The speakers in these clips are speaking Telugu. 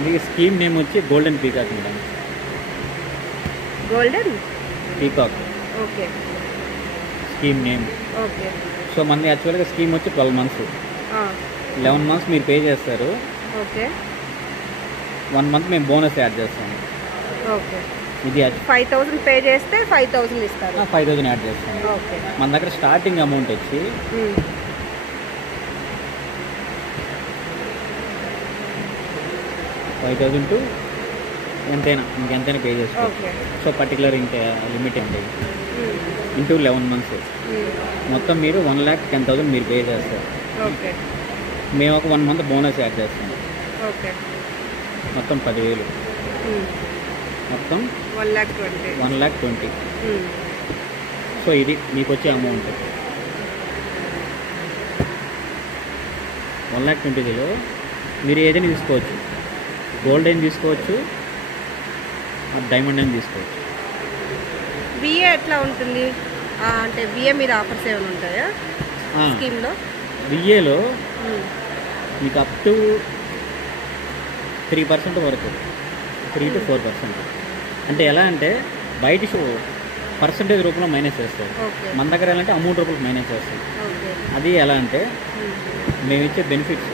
ఇది స్కీమ్ నేమ్ వచ్చి golden peacock madam. Golden peacock okay scheme name. Okay so మనది యాక్చువల్గా స్కీమ్ వచ్చి 12 months. 11 months మీరు పే చేస్తారు. ఓకే 1 month మేము బోనస్ యాడ్ చేస్తాము. ఓకే ఇది 5,000 పే చేస్తే 5,000 ఇస్తారు. 5,000 యాడ్ చేస్తాము. ఓకే మన దగ్గర స్టార్టింగ్ అమౌంట్ వచ్చి 5,000 టు ఎంతైనా ఇంకెంతైనా పే చేసుకోవచ్చు. ఓకే సో పర్టికులర్ ఇంకా లిమిట్ ఏంటి ఇంటూ 11 months మొత్తం మీరు 1,10,000 మీరు పే చేస్తారు. ఓకే మేము ఒక 1 month బోనస్ యాడ్ చేస్తాం. ఓకే మొత్తం 10,000 మొత్తం 1,20,000. 1,20,000. సో ఇది మీకు వచ్చే అమౌంట్ 1,20,000లో మీరు ఏదైనా తీసుకోవచ్చు. గోల్డ్ అయినా తీసుకోవచ్చు, డైమండ్ అయినా తీసుకోవచ్చు. బిఏ ఎట్లా ఉంటుంది అంటే బిఏ మీద ఆఫర్స్ ఏమైనా ఉంటాయా స్కీమ్లో? బిఏలో మీకు అప్ టు 3% వరకు, 3 to 4%. అంటే ఎలా అంటే బయట పర్సంటేజ్ రూపంలో మైనస్ చేస్తారు. మన దగ్గర ఎలా అంటే అమౌంట్ రూపంలో మైనస్ చేస్తారు. అది ఎలా అంటే మేము ఇచ్చే బెనిఫిట్స్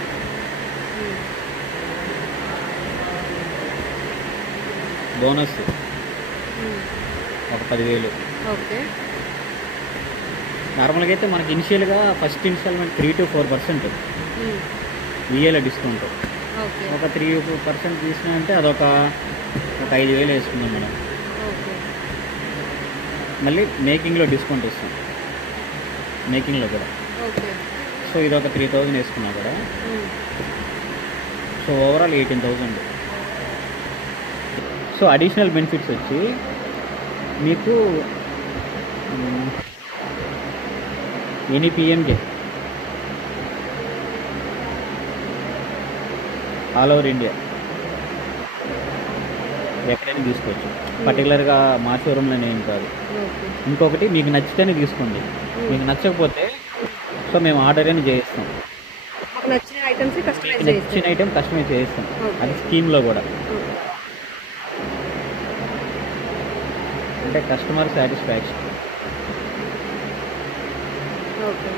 బోనస్ ఒక 10,000. ఓకే నార్మల్గా అయితే మనకి ఇనిషియల్గా ఫస్ట్ ఇన్స్టాల్మెంట్ 3 to 4% విఏలో డిస్కౌంట్. ఓకే ఒక 3% తీసుకున్నామంటే అదొక 5,000 వేసుకుందాం మనం. ఓకే మళ్ళీ మేకింగ్లో డిస్కౌంట్ ఇస్తాం, మేకింగ్లో కూడా. ఓకే సో ఇది ఒక 3,000 వేసుకున్నా కూడా. So overall 18,000. So additional benefits వచ్చి మీకు any PMJ all over India ఎక్కడైనా తీసుకోవచ్చు. పర్టికులర్గా మా షోరూంలోనే ఏం కాదు. ఇంకొకటి మీకు నచ్చితేనే తీసుకోండి, మీకు నచ్చకపోతే సో మేము ఆర్డర్ అని చేయిస్తాం. నచ్చిన ఐటమ్స్ నచ్చిన ఐటమ్ కస్టమైజ్ చేయిస్తాం. అది స్కీమ్లో కూడా అంటే కస్టమర్ సాటిస్ఫాక్షన్. ఓకే